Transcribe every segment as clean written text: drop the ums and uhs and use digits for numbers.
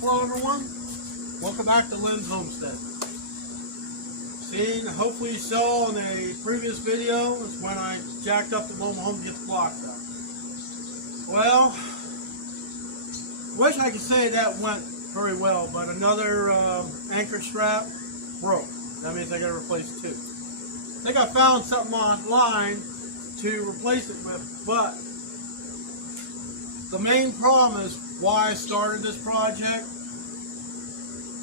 Hello everyone, welcome back to Lynn's Homestead. Hopefully you saw in a previous video is when I jacked up the mobile home to get the blocks out. Well, wish I could say that went very well, but another anchor strap broke. That means I got to replace it too. I think I found something online to replace it with, but the main problem is why I started this project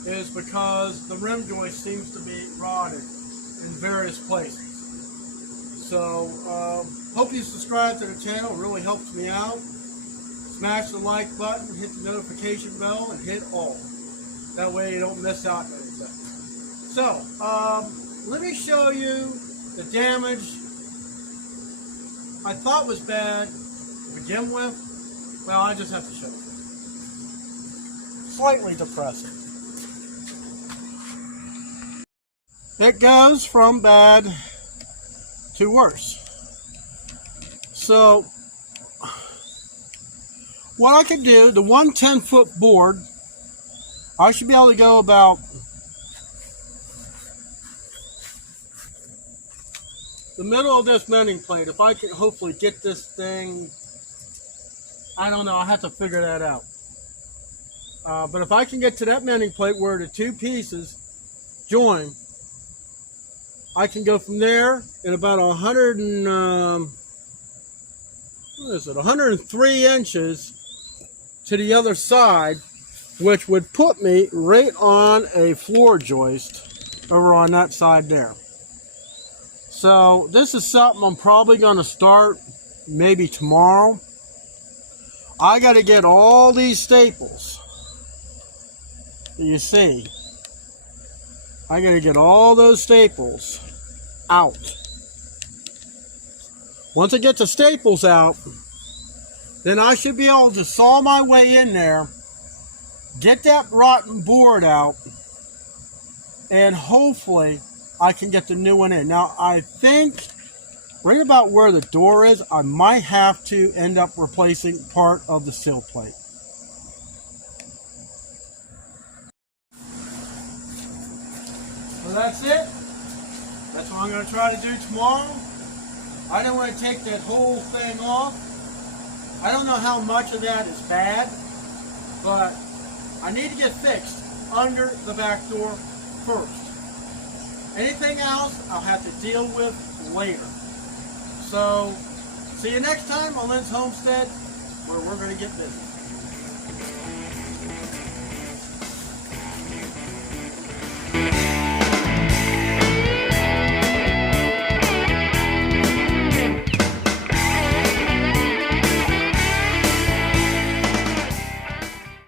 is because the rim joist seems to be rotted in various places. So hope you subscribe to the channel, it really helps me out. Smash the like button, hit the notification bell, and hit all. That way you don't miss out on anything. So let me show you the damage I thought was bad to begin with. Well, I just have to show you. Slightly depressing. It goes from bad to worse. So, what I could do, the 110-foot board, I should be able to go about the middle of this mending plate. If I can hopefully get this thing, I don't know, I'll have to figure that out. But if I can get to that mending plate where the two pieces join, I can go from there in about 103 inches to the other side, which would put me right on a floor joist over on that side there. So this is something I'm probably going to start maybe tomorrow. I got to get all these staples. You see, I got to get all those staples out. Once I get the staples out, then I should be able to saw my way in there, get that rotten board out, and hopefully I can get the new one in. Now I think right about where the door is, I might have to end up replacing part of the sill plate. So that's it. That's what I'm going to try to do tomorrow. I don't want to take that whole thing off. I don't know how much of that is bad, but I need to get fixed under the back door first. Anything else I'll have to deal with later. So, see you next time on Lynn's Homestead, where we're going to get busy.